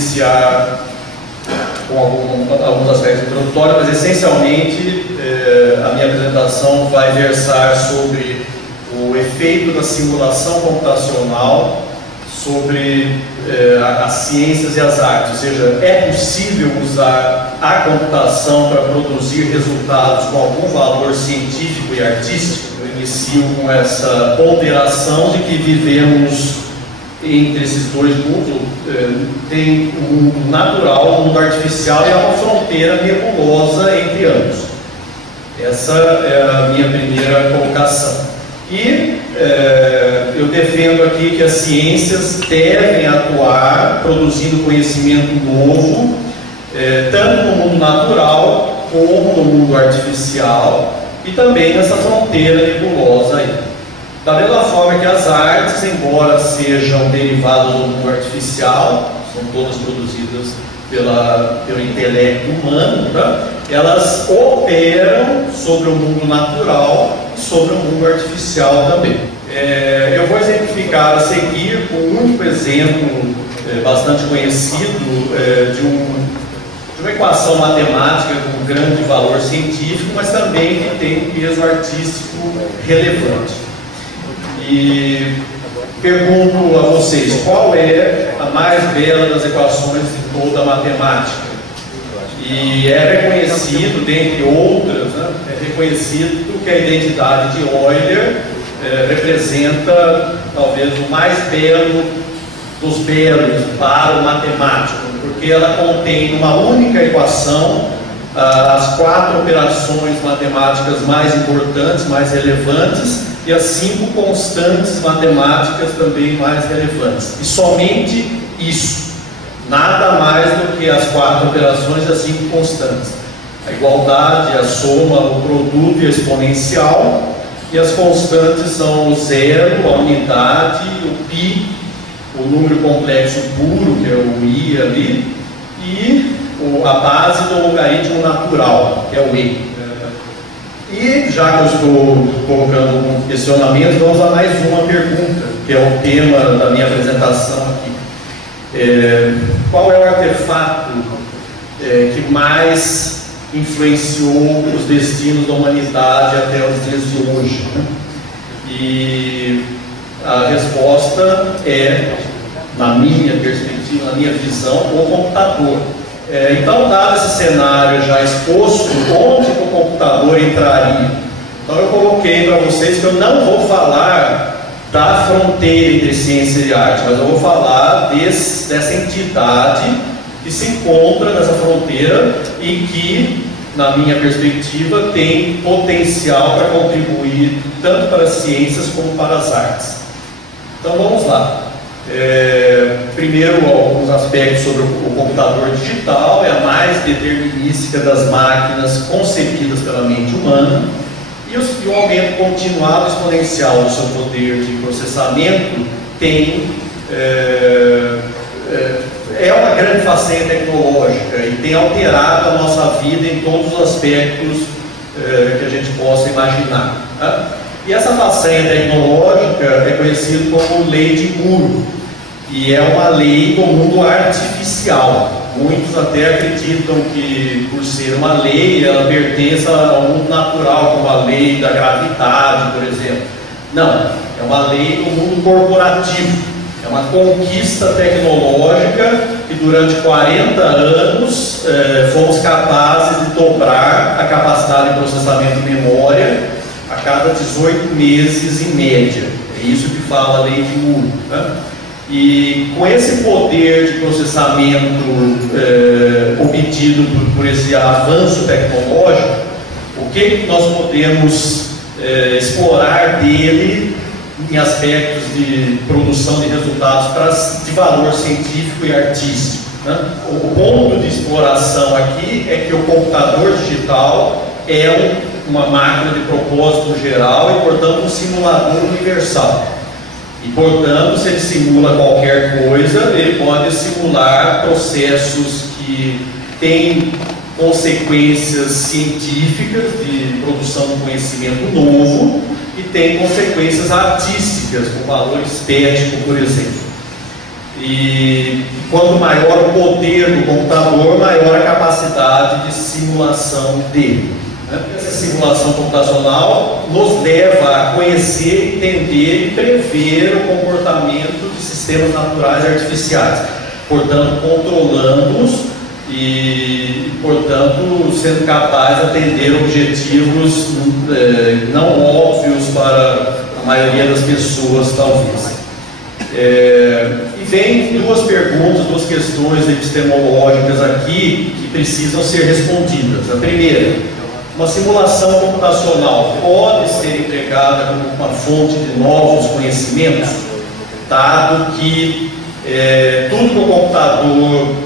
iniciar com alguns aspectos introdutórios, mas essencialmente a minha apresentação vai versar sobre o efeito da simulação computacional sobre as ciências e as artes, ou seja, é possível usar a computação para produzir resultados com algum valor científico e artístico. Eu inicio com essa ponderação de que vivemos entre esses dois mundos, tem o mundo natural, o mundo artificial, e há uma fronteira nebulosa entre ambos. Essa é a minha primeira colocação. E eu defendo aqui que as ciências devem atuar produzindo conhecimento novo, tanto no mundo natural como no mundo artificial, e também nessa fronteira nebulosa aí. Da mesma forma que as artes, embora sejam derivadas do mundo artificial, são todas produzidas pelo intelecto humano, tá? Elas operam sobre o mundo natural e sobre o mundo artificial também. Eu vou exemplificar a seguir com um único exemplo bastante conhecido de uma equação matemática com grande valor científico, mas também que tem um peso artístico relevante. E pergunto a vocês, qual é a mais bela das equações de toda a matemática? E é reconhecido, dentre outras, né, é reconhecido que a identidade de Euler representa talvez o mais belo dos belos para o matemático, porque ela contém uma única equação as 4 operações matemáticas mais importantes, mais relevantes, e as 5 constantes matemáticas também mais relevantes. E somente isso. Nada mais do que as 4 operações e as 5 constantes. A igualdade, a soma, o produto e a exponencial. E as constantes são o zero, a unidade, o π, o número complexo puro, que é o i ali, e a base do logaritmo natural, que é o e. E já que eu estou colocando um questionamento, vamos a mais uma pergunta, que é o tema da minha apresentação aqui. Qual é o artefato que mais influenciou os destinos da humanidade até os dias de hoje? E a resposta é, na minha perspectiva, na minha visão, o computador. Então, dado esse cenário já exposto, onde o computador entraria? Então, eu coloquei para vocês que eu não vou falar da fronteira entre ciência e arte, mas eu vou falar dessa entidade que se encontra nessa fronteira e que, na minha perspectiva, tem potencial para contribuir tanto para as ciências como para as artes. Então, vamos lá. Primeiro, alguns aspectos sobre o computador digital. É a mais determinística das máquinas concebidas pela mente humana, e o aumento continuado exponencial do seu poder de processamento é uma grande façanha tecnológica e tem alterado a nossa vida em todos os aspectos que a gente possa imaginar, tá? E essa façanha tecnológica é conhecida como lei de Moore, e é uma lei do mundo artificial. Muitos até acreditam que, por ser uma lei, ela pertence ao mundo natural, como a lei da gravidade, por exemplo. Não, é uma lei do mundo corporativo. É uma conquista tecnológica que durante 40 anos fomos capazes de dobrar a capacidade de processamento de memória a cada 18 meses em média. É isso que fala a lei de Moore, né? E com esse poder de processamento obtido por esse avanço tecnológico, o que nós podemos explorar dele em aspectos de produção de resultados de valor científico e artístico, né? O ponto de exploração aqui é que o computador digital é uma máquina de propósito geral e, portanto, um simulador universal. E, portanto, se ele simula qualquer coisa, ele pode simular processos que têm consequências científicas de produção de conhecimento novo e tem consequências artísticas, com valor estético, por exemplo. E quanto maior o poder do computador, maior a capacidade de simulação dele. Essa simulação computacional nos leva a conhecer, entender e prever o comportamento de sistemas naturais artificiais, portanto, controlando-os e, portanto, sendo capaz de atender objetivos não óbvios para a maioria das pessoas, talvez. E vem duas perguntas, duas questões epistemológicas aqui que precisam ser respondidas. A primeira: uma simulação computacional pode ser empregada como uma fonte de novos conhecimentos, dado que tudo que o computador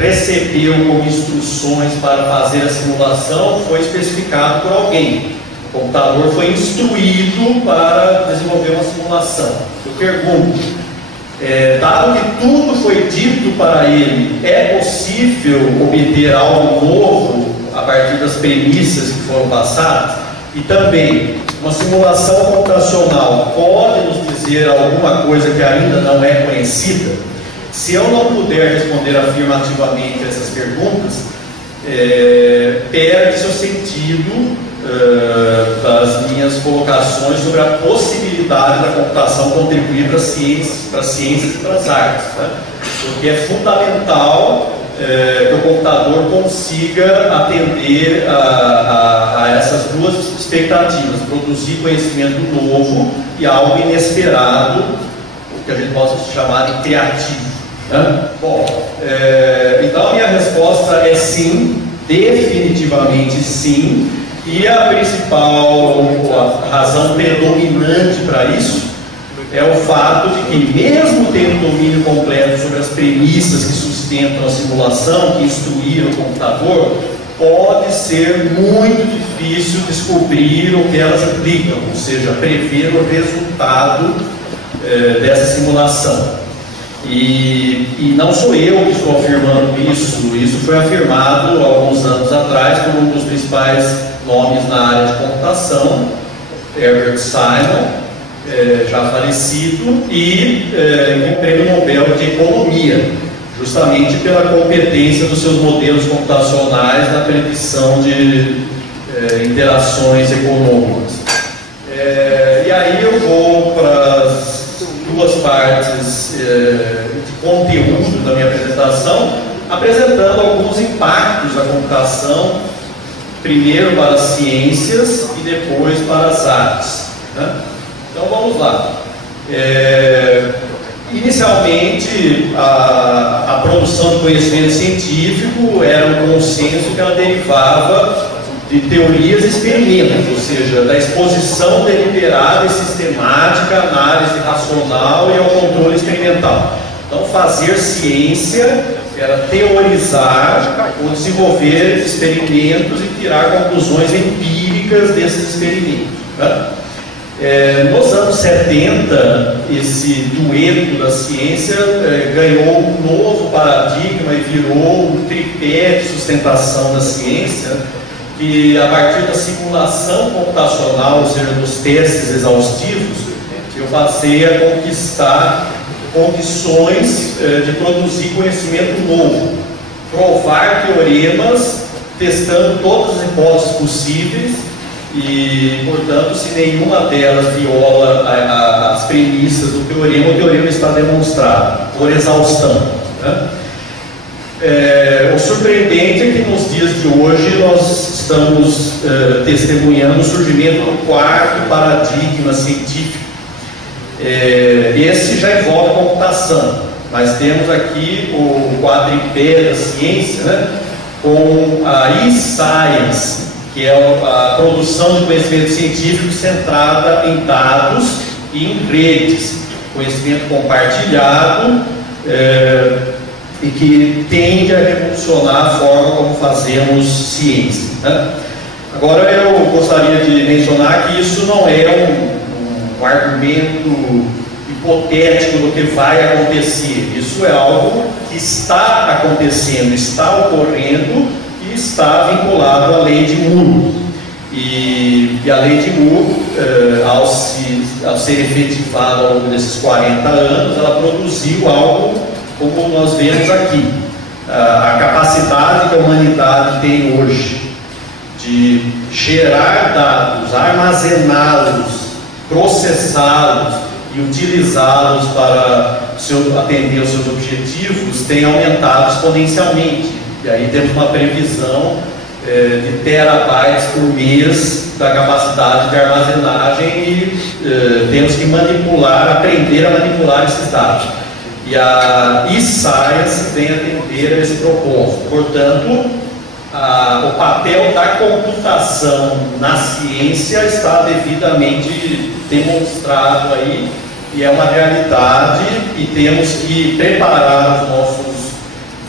recebeu como instruções para fazer a simulação foi especificado por alguém. O computador foi instruído para desenvolver uma simulação. Eu pergunto, dado que tudo foi dito para ele, é possível obter algo novo a partir das premissas que foram passadas? E também, uma simulação computacional pode nos dizer alguma coisa que ainda não é conhecida? Se eu não puder responder afirmativamente a essas perguntas, perde seu sentido das minhas colocações sobre a possibilidade da computação contribuir para as ciências e para as artes, né? Porque é fundamental que o computador consiga atender a essas duas expectativas: produzir conhecimento novo e algo inesperado, o que a gente possa chamar de criativo, né? Bom, então a minha resposta é sim, definitivamente sim, e a principal razão predominante para isso é o fato de que, mesmo tendo domínio completo sobre as premissas que sustentam a simulação, que instruíram o computador, pode ser muito difícil descobrir o que elas implicam, ou seja, prever o resultado dessa simulação. E não sou eu que estou afirmando isso foi afirmado há alguns anos atrás por um dos principais nomes na área de computação, Herbert Simon, já falecido, e um prêmio Nobel de Economia, justamente pela competência dos seus modelos computacionais na predição de interações econômicas. E aí eu vou para as duas partes de conteúdo da minha apresentação, apresentando alguns impactos da computação, primeiro para as ciências e depois para as artes, né? Então vamos lá. Inicialmente, a produção de conhecimento científico era um consenso que ela derivava de teorias e experimentos, ou seja, da exposição deliberada e sistemática, análise racional e ao controle experimental. Então, fazer ciência era teorizar ou desenvolver experimentos e tirar conclusões empíricas desses experimentos, né? Nos anos 70, esse dueto da ciência ganhou um novo paradigma e virou um tripé de sustentação da ciência, que a partir da simulação computacional, ou seja, dos testes exaustivos, eu passei a conquistar condições de produzir conhecimento novo, provar teoremas, testando todas as hipóteses possíveis e, portanto, se nenhuma delas viola as premissas do teorema, o teorema está demonstrado por exaustão, né? O surpreendente é que nos dias de hoje nós estamos testemunhando o surgimento do quarto paradigma científico. Esse já envolve computação, mas temos aqui o quadripé da ciência, né, com a e-science, que é a produção de conhecimento científico centrada em dados e em redes, conhecimento compartilhado, e que tende a revolucionar a forma como fazemos ciência, né? Agora eu gostaria de mencionar que isso não é um argumento hipotético do que vai acontecer. Isso é algo que está acontecendo, está ocorrendo e está vinculado à lei de Moore. E a lei de Moore, ao ser efetivada ao longo desses 40 anos, ela produziu algo como nós vemos aqui, a capacidade que a humanidade tem hoje de gerar dados, armazená-los, processá-los e utilizá-los para atender os seus objetivos tem aumentado exponencialmente. E aí temos uma previsão de terabytes por mês da capacidade de armazenagem e temos que aprender a manipular esses dados. E a e-Science vem atender a esse propósito. Portanto, o papel da computação na ciência está devidamente demonstrado aí, e é uma realidade, e temos que preparar os nossos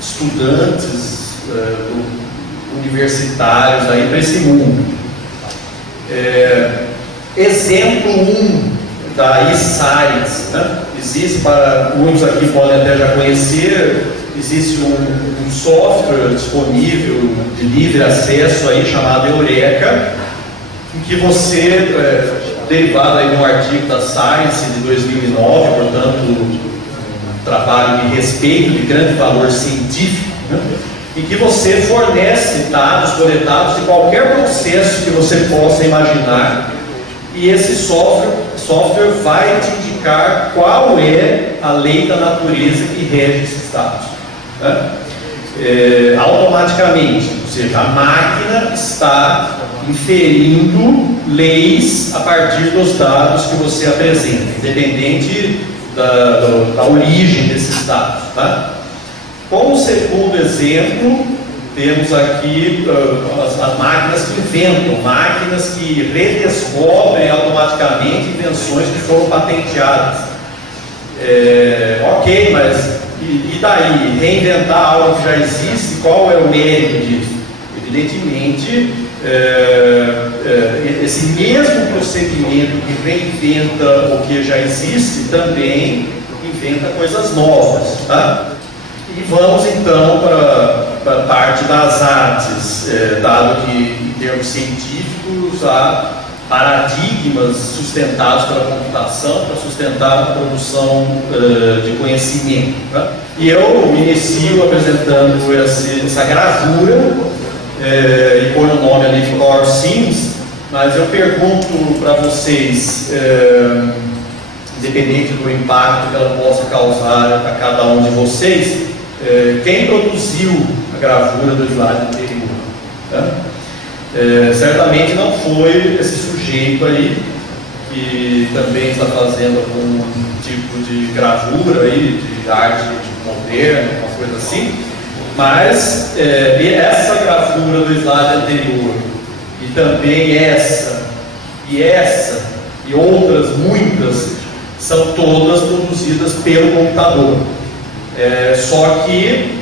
estudantes universitários aí para esse mundo. Exemplo 1 da e-Science, né? Existe, para muitos aqui podem até já conhecer, existe um software disponível de livre acesso aí chamado Eureka, em que você, derivado aí de um artigo da Science de 2009, portanto um trabalho de respeito, de grande valor científico, né? Em que você fornece dados coletados de qualquer processo que você possa imaginar, e esse software vai te indicar qual é a lei da natureza que rege esses dados, né? Automaticamente, ou seja, a máquina está inferindo leis a partir dos dados que você apresenta, independente da origem desses dados, tá? Como segundo exemplo, temos aqui as máquinas que inventam, máquinas que redescobrem automaticamente invenções que foram patenteadas. Ok, mas e daí? Reinventar algo que já existe, qual é o mérito disso? Evidentemente, esse mesmo procedimento que reinventa o que já existe, também inventa coisas novas, tá? E vamos então para a parte das artes, dado que em termos científicos há paradigmas sustentados pela computação para sustentar a produção de conhecimento, tá? E eu inicio apresentando essa gravura, e põe o nome ali de Core Sims, mas eu pergunto para vocês, independente do impacto que ela possa causar a cada um de vocês, quem produziu a gravura do slide anterior? Tá? Certamente não foi esse sujeito aí, que também está fazendo algum tipo de gravura aí, de arte moderna, uma coisa assim, mas essa gravura do slide anterior, e também essa, e outras muitas, são todas produzidas pelo computador. Só que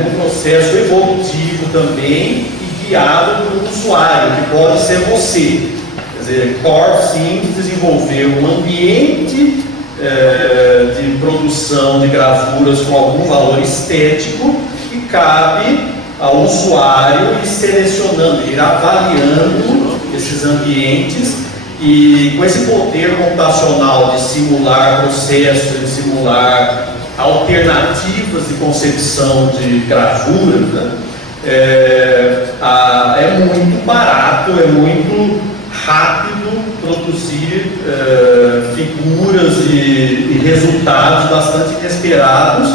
num processo evolutivo também e guiado por um usuário, que pode ser você. Quer dizer, Core Sims desenvolveu um ambiente de produção de gravuras com algum valor estético, e cabe ao usuário ir selecionando, ir avaliando esses ambientes, e com esse poder computacional de simular processos, de simular alternativas de concepção de gravura, né? É muito barato, é muito rápido produzir figuras e resultados bastante inesperados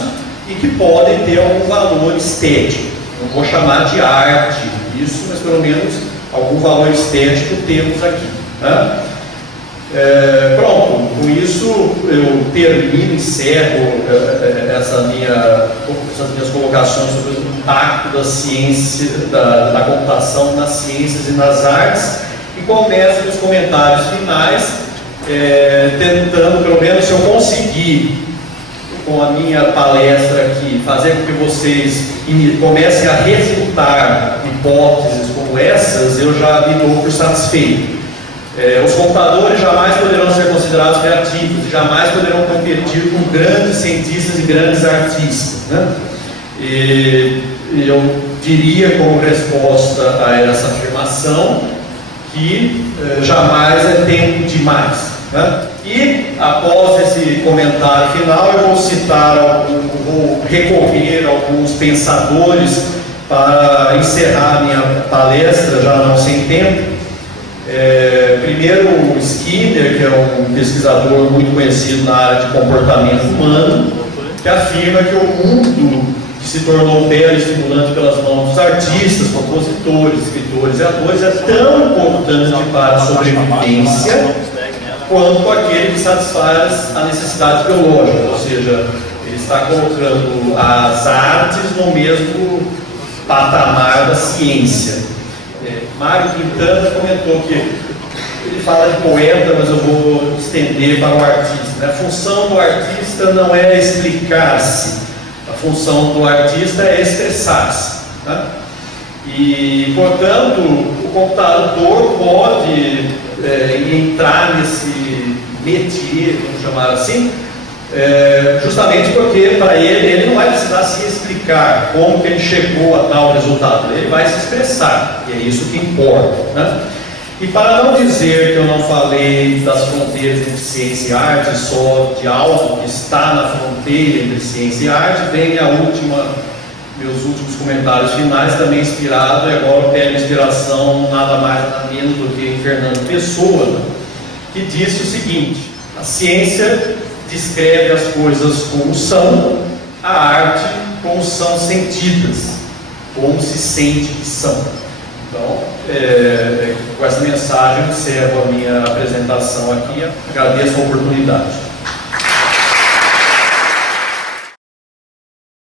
e que podem ter algum valor estético. Não vou chamar de arte isso, mas pelo menos algum valor estético temos aqui, né? Pronto, com isso eu termino, encerro essas minhas colocações sobre o impacto da ciência, da computação nas ciências e nas artes, e começo nos comentários finais, tentando, pelo menos, se eu conseguir, com a minha palestra aqui, fazer com que vocês comecem a refutar hipóteses como essas, eu já me dou por satisfeito. Os computadores jamais poderão ser considerados criativos, jamais poderão competir com grandes cientistas e grandes artistas, né? E eu diria como resposta a essa afirmação que jamais é tempo demais, né? E, após esse comentário final, eu vou recorrer a alguns pensadores para encerrar minha palestra, já não sem tempo. Primeiro, o Skinner, que é um pesquisador muito conhecido na área de comportamento humano, que afirma que o mundo que se tornou belo e estimulante pelas mãos dos artistas, compositores, escritores e atores é tão importante para a sobrevivência quanto aquele que satisfaz a necessidade biológica, ou seja, ele está colocando as artes no mesmo patamar da ciência. Mário Quintana comentou que ele fala de poeta, mas eu vou estender para o artista. A função do artista não é explicar-se, a função do artista é expressar-se. Né? E, portanto, o computador pode entrar nesse métier, vamos chamar assim, justamente porque para ele não vai precisar se explicar como que ele chegou a tal resultado, ele vai se expressar, e é isso que importa. Né? E para não dizer que eu não falei das fronteiras entre ciência e arte, só de algo que está na fronteira entre ciência e arte, vem meus últimos comentários finais, também inspirado, e agora eu pego inspiração nada mais nada menos do que em Fernando Pessoa, que disse o seguinte: a ciência descreve as coisas como são, a arte como são sentidas, como se sente que são. Então, com essa mensagem, eu encerro a minha apresentação aqui. Agradeço a oportunidade.